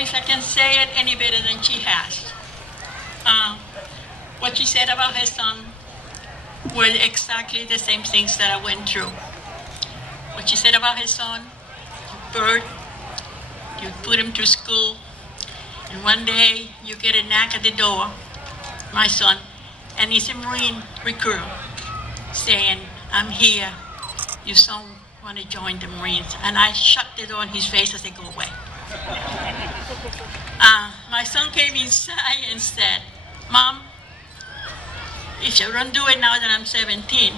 if I can say it any better than she has. What she said about her son were exactly the same things that I went through. What she said about her son, birth, you put him to school, and one day you get a knock at the door, my son, and he's a Marine recruit, saying, I'm here, your son want to join the Marines. And I shut the door in his face and said, go away. My son came inside and said, Mom, if you don't do it now that I'm 17,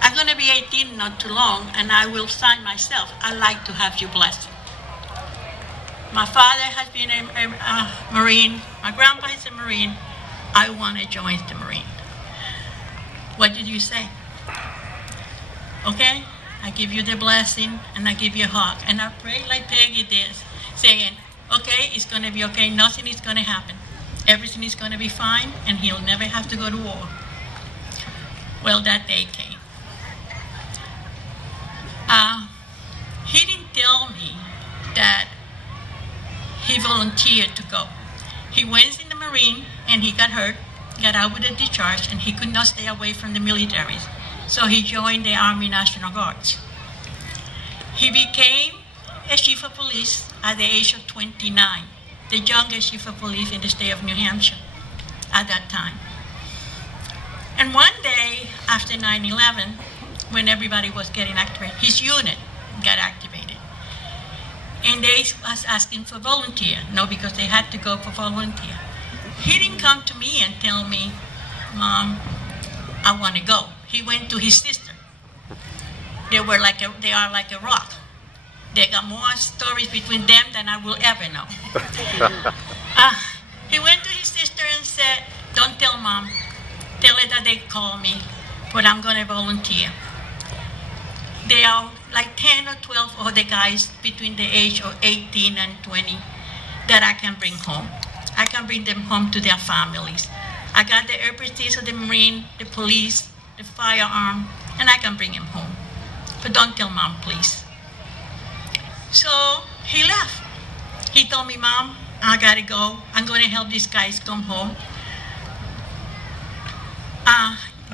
I'm going to be 18 not too long, and I will sign myself. I'd like to have you blessed. My father has been a Marine. My grandpa is a Marine. I want to join the Marine. What did you say? Okay, I give you the blessing, and I give you a hug. And I pray like Peggy did, saying, okay, it's going to be okay. Nothing is going to happen. Everything is going to be fine, and he'll never have to go to war. Well, that day came. He didn't tell me that he volunteered to go. He went in the Marine, and he got hurt, got out with a discharge, and he could not stay away from the military. So he joined the Army National Guards. He became a chief of police at the age of 29, the youngest chief of police in the state of New Hampshire at that time. And one day after 9/11, when everybody was getting activated, his unit got activated. And they was asking for volunteer, no, because they had to go for volunteer. He didn't come to me and tell me, Mom, I want to go. He went to his sister. They are like a rock. They got more stories between them than I will ever know. He went to his sister and said, don't tell Mom. Tell her that they call me, but I'm going to volunteer. There are like 10 or 12 other guys between the age of 18 and 20 that I can bring home. I can bring them home to their families. I got the expertise of the Marine, the police, the firearm, and I can bring him home. But don't tell Mom, please. So he left. He told me, Mom, I gotta go. I'm gonna help these guys come home.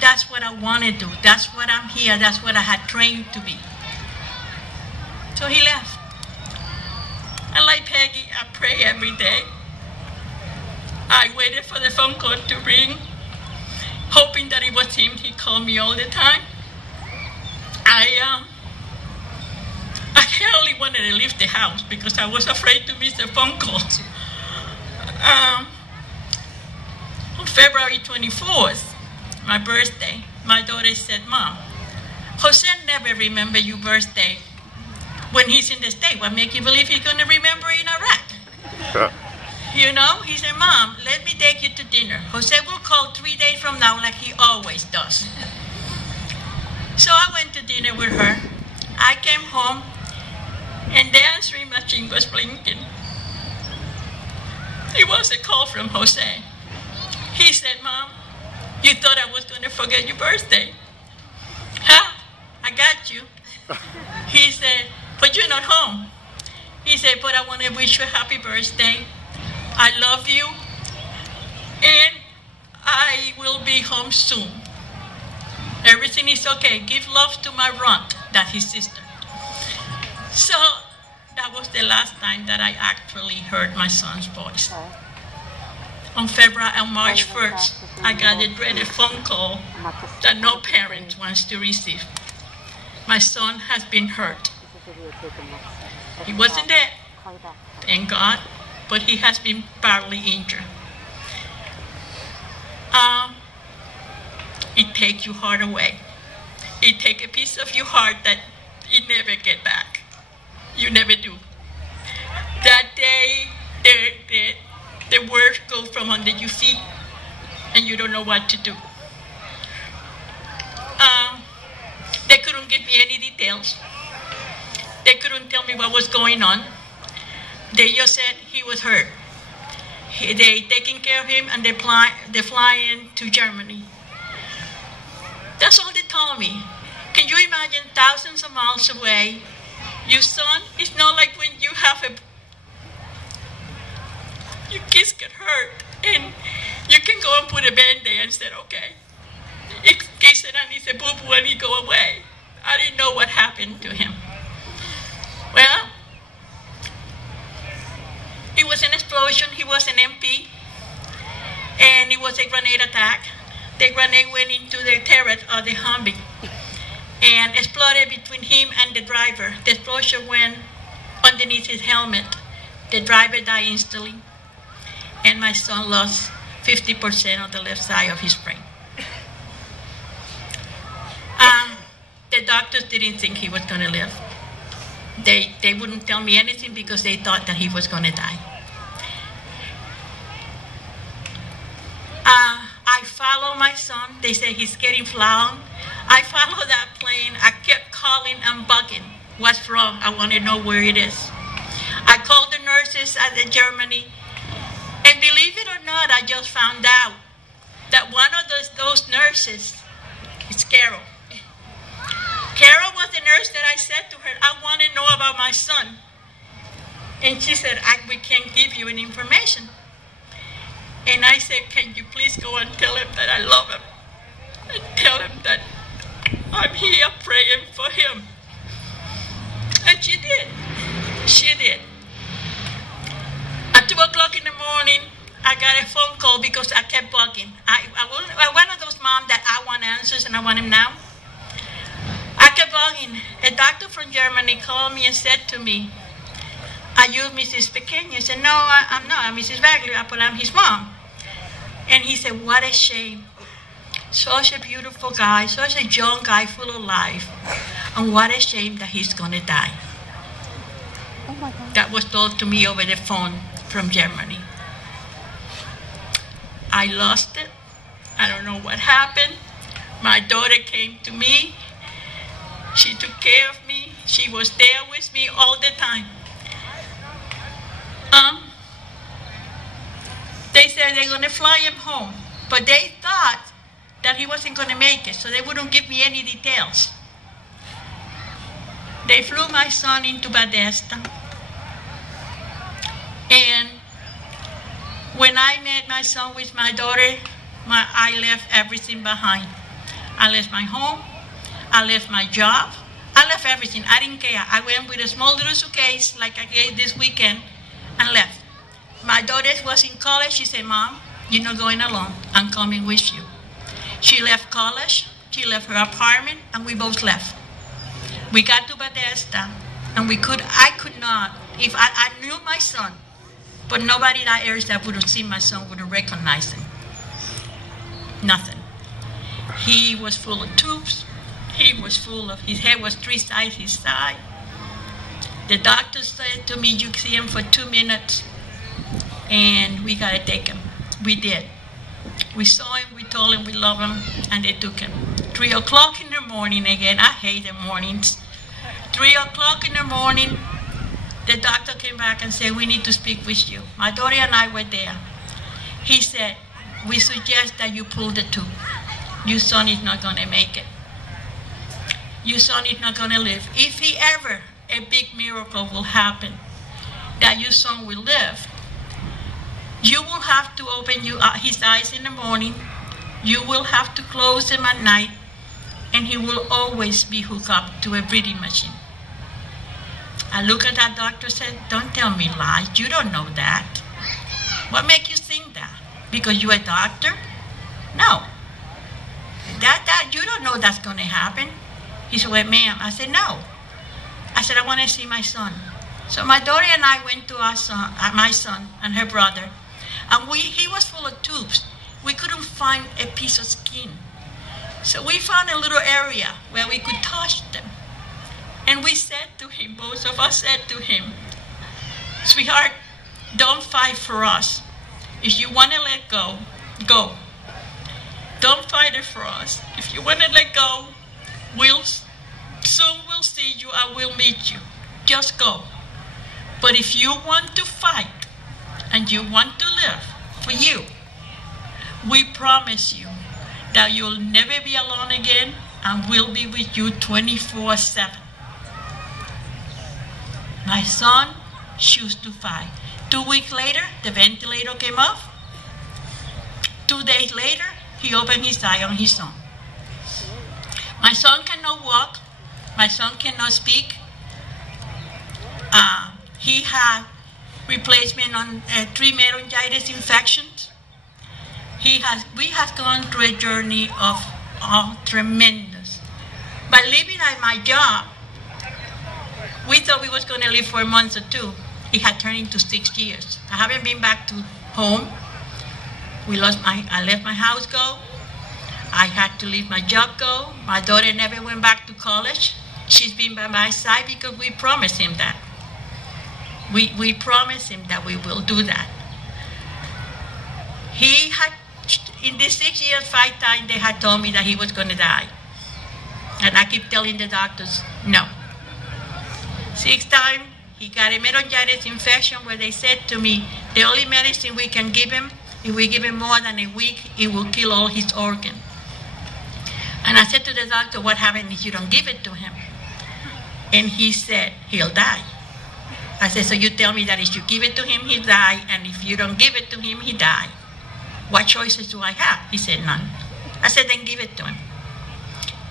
That's what I want to do. That's what I'm here. That's what I had trained to be. So he left. And like Peggy, I pray every day. I waited for the phone call to ring, hoping that it was him. He called me all the time. I hardly wanted to leave the house because I was afraid to miss the phone calls. On February 24th, my birthday, my daughter said, Mom, Jose never remember your birthday when he's in the States. What make you believe he's going to remember in Iraq? You know, he said, Mom, let me take you to dinner. Jose will call 3 days from now like he always does. So I went to dinner with her. I came home, and the answering machine was blinking. It was a call from Jose. He said, Mom, you thought I was going to forget your birthday. Huh? I got you. He said, but you're not home. He said, but I want to wish you a happy birthday. I love you, and I will be home soon. Everything is okay. Give love to my runt, that's his sister. So that was the last time that I actually heard my son's voice. On March 1st, I got a dreaded phone call that no parent wants to receive. My son has been hurt. He wasn't dead, thank God, but he has been badly injured. It takes your heart away. It takes a piece of your heart that you never get back. You never do. That day, the words go from under your feet, and you don't know what to do. They couldn't give me any details. They couldn't tell me what was going on. They just said he was hurt. They taking care of him, and they're flying to Germany. That's all they told me. Can you imagine thousands of miles away? Your son, it's not like when you have your kids get hurt, and you can go and put a Band-Aid and said, okay. In case it needs a boo-boo and he go away. I didn't know what happened to him. Well, it was an explosion. He was an MP, and it was a grenade attack. The grenade went into the turret of the Humvee and exploded between him and the driver. The explosion went underneath his helmet. The driver died instantly, and my son lost 50% of the left side of his brain. The doctors didn't think he was going to live. They wouldn't tell me anything because they thought that he was going to die. I follow my son. They say he's getting flown. I follow that plane. I kept calling and bugging. What's wrong? I want to know where it is. I called the nurses at the Germany, and believe it or not, I just found out that one of those nurses is Carol. Carol was the nurse that I said to her, I want to know about my son. And she said, we can't give you any information. And I said, can you please go and tell him that I love him? And tell him that I'm here praying for him. And she did. She did. At 2 o'clock in the morning, I got a phone call because I kept bugging. I'm one of those moms that I want answers and I want him now. I kept bugging. A doctor from Germany called me and said to me, are you Mrs. Pequeña? I said, no, I'm not. I'm Mrs. Bagley, but I'm his mom. And he said, what a shame. Such a beautiful guy, such a young guy full of life. And what a shame that he's going to die. Oh my God. That was told to me over the phone from Germany. I lost it. I don't know what happened. My daughter came to me. She took care of me. She was there with me all the time. They said they're going to fly him home, but they thought that he wasn't going to make it, so they wouldn't give me any details. They flew my son into Bethesda, and when I met my son with my daughter, I left everything behind. I left my home. I left my job. I left everything. I didn't care. I went with a small little suitcase like I gave this weekend and left. My daughter was in college. She said, Mom, you're not going alone. I'm coming with you. She left college. She left her apartment, and we both left. We got to Bethesda, and I could not, if I knew my son, but nobody that area that would have seen my son would have recognized him. Nothing. He was full of tubes. His head was 3 sides his side. The doctor said to me, you see him for 2 minutes, and we got to take him. We did. We saw him, we told him we love him, and they took him. 3 o'clock in the morning again. I hate the mornings. 3 o'clock in the morning, the doctor came back and said, we need to speak with you. My daughter and I were there. He said, we suggest that you pull the tube. Your son is not going to make it. Your son is not going to live. If a big miracle will happen, that your son will live, you will have to open his eyes in the morning. You will have to close him at night, and he will always be hooked up to a breathing machine. I look at that doctor and said, don't tell me lies. You don't know that. What makes you think that? Because you're a doctor? No. You don't know that's going to happen. He said, well, ma'am. I said, no. I said, I want to see my son. So my daughter and I went to my son and her brother, and he was full of tubes. We couldn't find a piece of skin. So we found a little area where we could touch them. And we said to him, both of us said to him, sweetheart, don't fight for us. If you want to let go, go. Don't fight it for us. If you want to let go, soon we'll see you and we'll meet you. Just go. But if you want to fight and you want to live for you, we promise you that you'll never be alone again, and we'll be with you 24/7. My son chose to fight. 2 weeks later, the ventilator came off. 2 days later, he opened his eye on his own. My son cannot walk. My son cannot speak. He had replacement on 3 meningitis infections. We have gone through a journey of tremendous. By leaving at my job, we thought we was going to live for a month or two. It had turned into 6 years. I haven't been back to home. I let my house go. I had to leave my job go. My daughter never went back to college. She's been by my side because we promised him that. We promised him that we will do that. He had, in these 6 years, 5 times they had told me that he was going to die. And I keep telling the doctors, no. 6th time, he got a meningitis infection where they said to me, the only medicine we can give him, if we give him more than a week, it will kill all his organs. And I said to the doctor, what happens if you don't give it to him? And he said, he'll die. I said, so you tell me that if you give it to him, he die, and if you don't give it to him, he die. What choices do I have? He said, none. I said, then give it to him.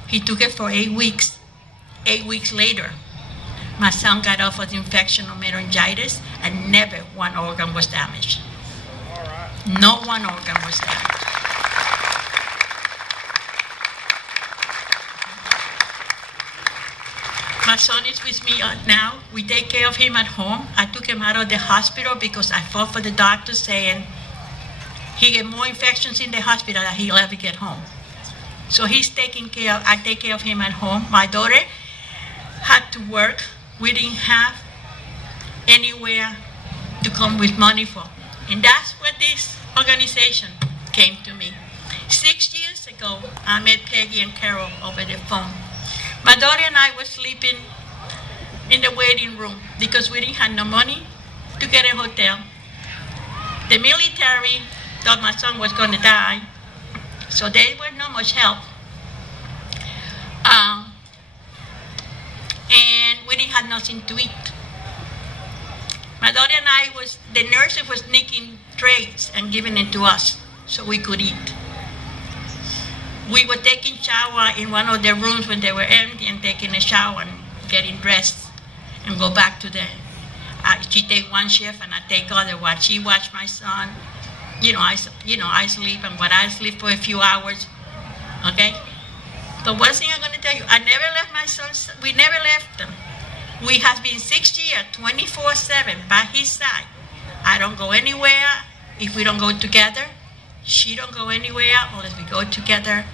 He took it for 8 weeks. 8 weeks later, my son got off of the infection of meningitis, and never one organ was damaged. No one organ was damaged. My son is with me now. We take care of him at home. I took him out of the hospital because I fought for the doctor saying he get more infections in the hospital than he'll ever get home. So he's taken care of, I take care of him at home. My daughter had to work. We didn't have anywhere to come with money for. And that's where this organization came to me. 6 years ago, I met Peggy and Carol over the phone. My daughter and I were sleeping in the waiting room because we didn't have no money to get a hotel. The military thought my son was going to die, so there was not much help. And we didn't have nothing to eat. My daughter and I the nurses was sneaking trays and giving it to us so we could eat. We were taking shower in one of the rooms when they were empty and taking a shower and getting dressed and go back to the, she take one shift and I take other one. She watched my son. I sleep, and when I sleep for a few hours, okay? But one thing I'm going to tell you, I never left my son, we never left them. We have been 6 years, 24/7 by his side. I don't go anywhere if we don't go together. She don't go anywhere unless we go together.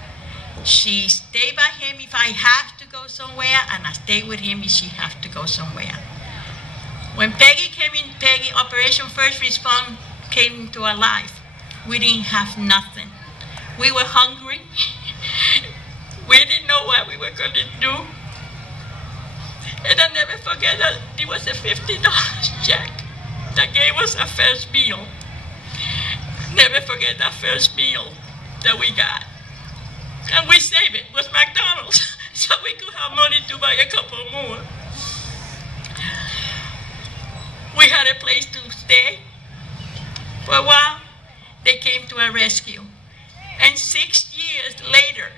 She stay by him if I have to go somewhere, and I stay with him if she have to go somewhere. When Peggy came in, Operation First Response came into our life. We didn't have nothing. We were hungry. We didn't know what we were going to do. And I never forget that it was a $50 check that gave us our first meal. Never forget that first meal that we got. And we saved it. It was McDonald's. So we could have money to buy a couple more. We had a place to stay. For a while, they came to our rescue. And 6 years later,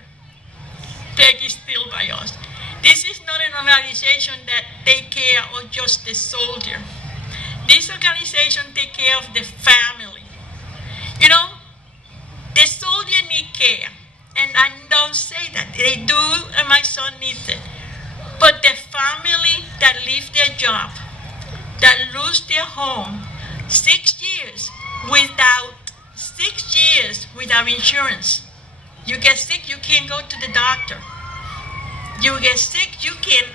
Peggy's still by us. This is not an organization that take care of just the soldier. This organization take care of the family. You know, the soldier need care. And I don't say that. They do, and my son needs it. But the family that leave their job, that lose their home, 6 years without insurance. You get sick, you can't go to the doctor. You get sick, you can't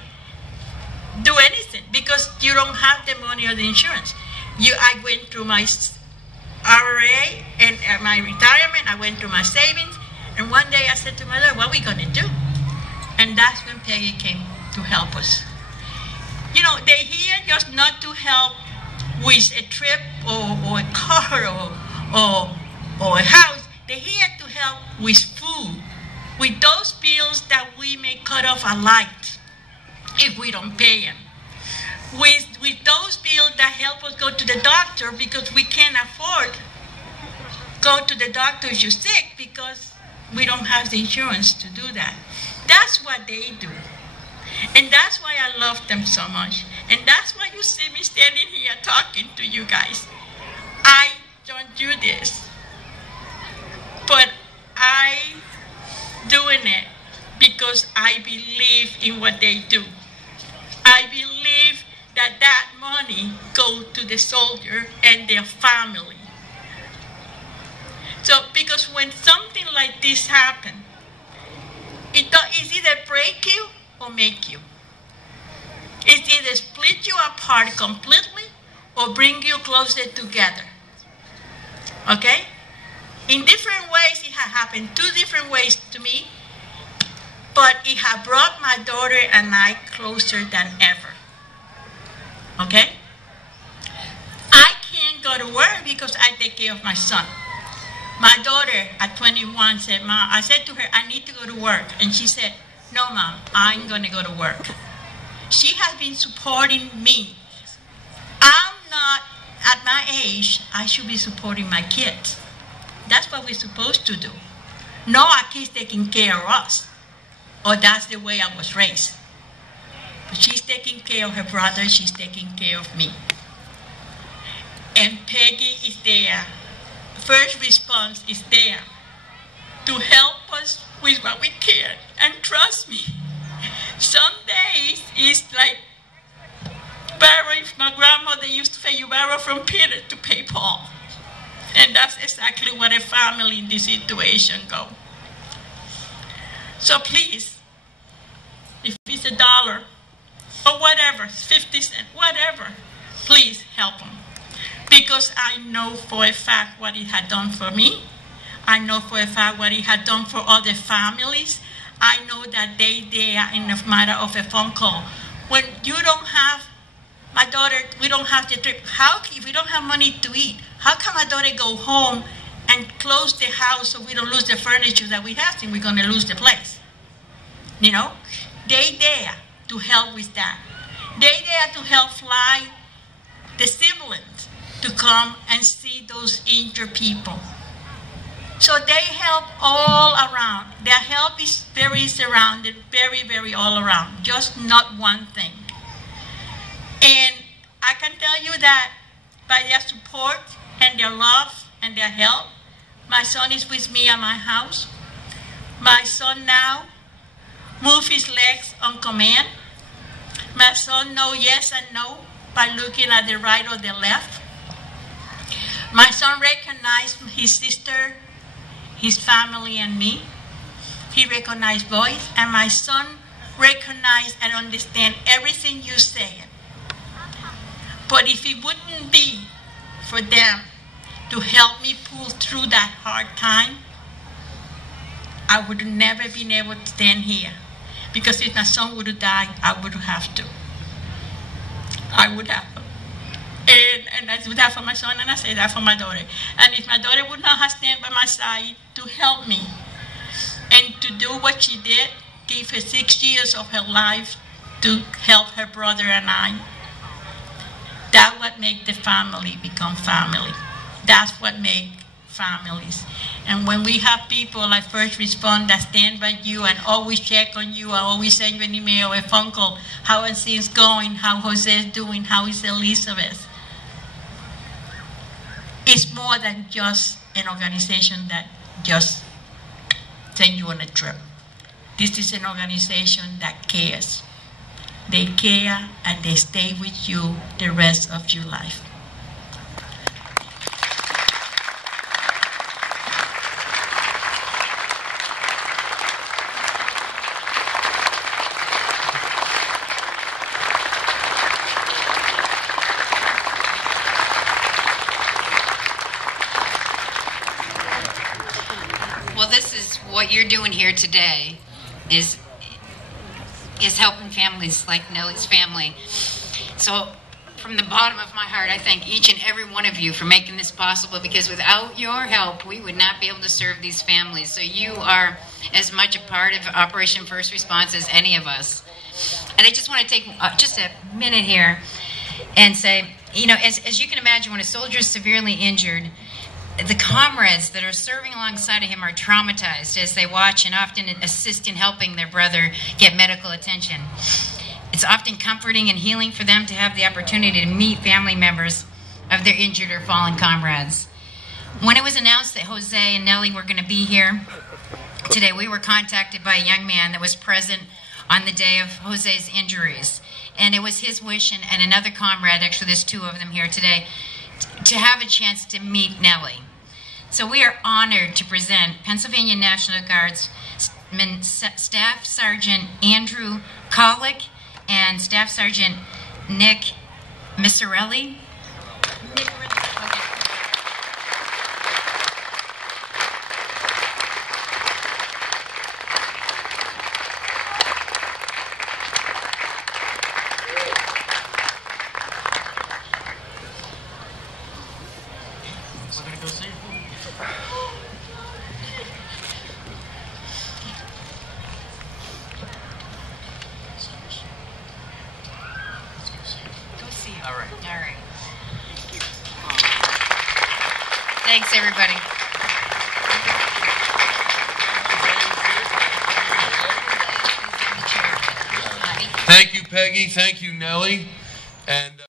do anything because you don't have the money or the insurance. I went through my RRA and my retirement, I went through my savings, and one day I said to my Lord, what are we going to do? And that's when Peggy came to help us. You know, they're here just not to help with a trip or a car or a house. They're here to help with food, with those bills that we may cut off a light if we don't pay them. with those bills that help us go to the doctor because we can't afford go to the doctor if you're sick because we don't have the insurance to do that. That's what they do. And that's why I love them so much. And that's why you see me standing here talking to you guys. I don't do this. But I doing it because I believe in what they do. I believe that that money go to the soldier and their family. So, because when something like this happens, it's either break you or make you. It's either split you apart completely or bring you closer together. Okay? In different ways, it has happened 2 different ways to me, but it has brought my daughter and I closer than ever. Okay? I can't go to work because I take care of my son. My daughter at 21 said, Mom, I said to her, I need to go to work. And she said, no, Mom, I'm going to go to work. She has been supporting me. I'm not, at my age, I should be supporting my kids. That's what we're supposed to do. No, our kids taking care of us. Or that's the way I was raised. But she's taking care of her brother, she's taking care of me. And Peggy is there. First response is there to help us with what we can. And trust me, some days it's like borrowing. My grandmother used to say, you borrow from Peter to pay Paul. And that's exactly what a family in this situation go. So please, if it's $1 or whatever, 50 cents, whatever, please help them. Because I know for a fact what it had done for me. I know for a fact what it had done for other families. I know that they are in a matter of a phone call. When you don't have, my daughter, we don't have the trip. If we don't have money to eat, how can my daughter go home and close the house so we don't lose the furniture that we have, and we're going to lose the place? You know? They there to help with that. They there to help fly the siblings to come and see those injured people. So they help all around. Their help is very surrounded, very, very all around, just not one thing. And I can tell you that by their support and their love and their help, my son is with me at my house. My son now moves his legs on command. My son knows yes and no by looking at the right or the left. My son recognized his sister, his family, and me. He recognized voice, and my son recognized and understand everything you say. But if it wouldn't be for them to help me pull through that hard time, I would have never been able to stand here. Because if my son would have died, I would have to. I would have. And I do that for my son, and I say that for my daughter. And if my daughter would not have stand by my side to help me and to do what she did, give her 6 years of her life to help her brother and I, that's what make the family become family. That's what make families. And when we have people like first respond that stand by you and always check on you, I always send you an email or a phone call, how are things going, how Jose is doing, how is Elizabeth. It's more than just an organization that just send you on a trip. This is an organization that cares. They care and they stay with you the rest of your life. Well, this is what you're doing here today is helping families like Nellie's family. So from the bottom of my heart, I thank each and every one of you for making this possible, because without your help, we would not be able to serve these families. So you are as much a part of Operation First Response as any of us. And I just want to take just a minute here and say, you know, as you can imagine, when a soldier is severely injured, the comrades that are serving alongside of him are traumatized as they watch and often assist in helping their brother get medical attention. It's often comforting and healing for them to have the opportunity to meet family members of their injured or fallen comrades. When it was announced that Jose and Nellie were going to be here today, we were contacted by a young man that was present on the day of Jose's injuries. And it was his wish and another comrade, actually there's two of them here today, to have a chance to meet Nellie. So we are honored to present Pennsylvania National Guard's Staff Sergeant Andrew Kollick and Staff Sergeant Nick Miserelli. We're gonna go see him. Go see him. All right. All right. Thanks, everybody. Thank you, Peggy. Thank you, Nellie. And